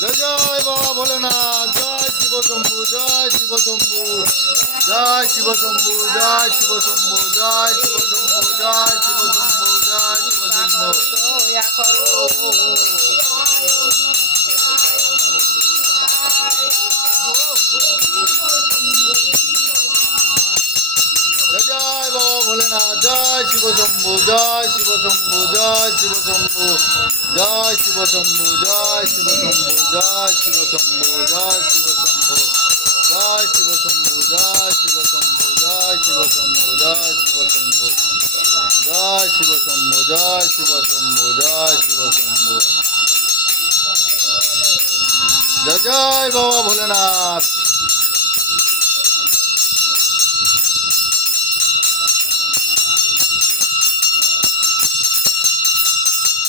জয় জয় বাবা ভোলেনাথ, জয় শিব শম্ভু, জয় শিব শম্ভু, জয় শিব শম্ভু, জয় শিব শম্ভু, জয় শিব শম্ভু, জয় শিব শম্ভু, জয় শিব শম্ভু। দয়া করো। জয় জয় বাবা ভোলেনাথ, জয় শিব শম্ভু, জয় শিব শম্ভু, জয় শিব শম্ভু, জয় শিব শম্ভু, জয় শিব শম্ভু, জয় শিব শম্ভু, জয় শিব শম্ভু, জয় শিব শম্ভু, জয় শিব শম্ভু, জয় শিব শম্ভু, জয় শিব শম্ভু, জয় শিব শম্ভু, জয় শিব শম্ভু, জয় শিব শম্ভু। জয় জয় বাবা ভোলেনাথ।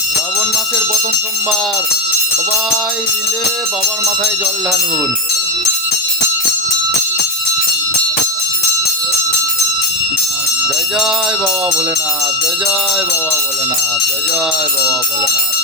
শ্রাবণ মাসের প্রথম সোমবার, সবাই মিলে বাবার মাথায় জল ঢালুন। জয় জয় বাবা ভোলেনাথ, জয় জয় বাবা ভোলেনাথ, জয় জয় বাবা ভোলেনাথ।